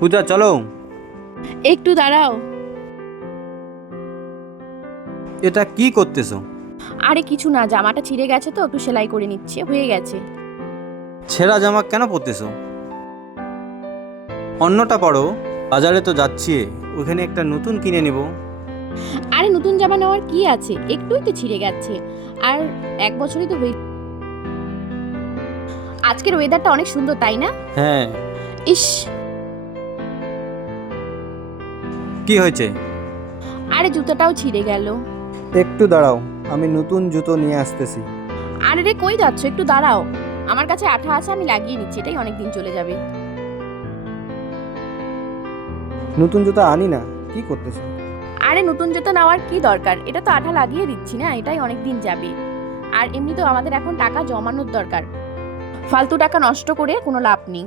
পূজা চলো। একটু দাঁড়াও। এটা কি করতেছো? আরে কিছু না, জামাটা ছিঁড়ে গেছে তো একটু সেলাই করে নিচ্ছে, হয়ে গেছে। ছেঁড়া জামা কেন পরতেছো? অন্যটা পরো। বাজারে তো যাচ্ছি, ওখানে একটা নতুন কিনে নিব। আরে নতুন জামা নেওয়ার কি আছে, একটুই তো ছিঁড়ে গেছে। আর 1 বছরই তো হয়ে। আজকের ওয়েদারটা অনেক সুন্দর, তাই না? হ্যাঁ। ইস। কি হয়েছে? আরে জুতোটাও ছিঁড়ে গেল। একটু দাঁড়াও, আমি নতুন জুতো নিয়ে আসতেছি। আরে রে, কই যাচ্ছ? একটু দাঁড়াও। আমার কাছে আঠা আছে, আমি লাগিয়ে নিচ্ছি, এটাই অনেক দিন চলে যাবে। নতুন জুতো আনি না, কি করতেছো? আরে নতুন জুতো নেওয়ার কি দরকার, এটা তো আঠা লাগিয়ে দিচ্ছি না, এটাই অনেক দিন যাবে। আর এমনি তো আমাদের এখন টাকা জমানোর দরকার, ফালতু টাকা নষ্ট করে কোনো লাভ নেই।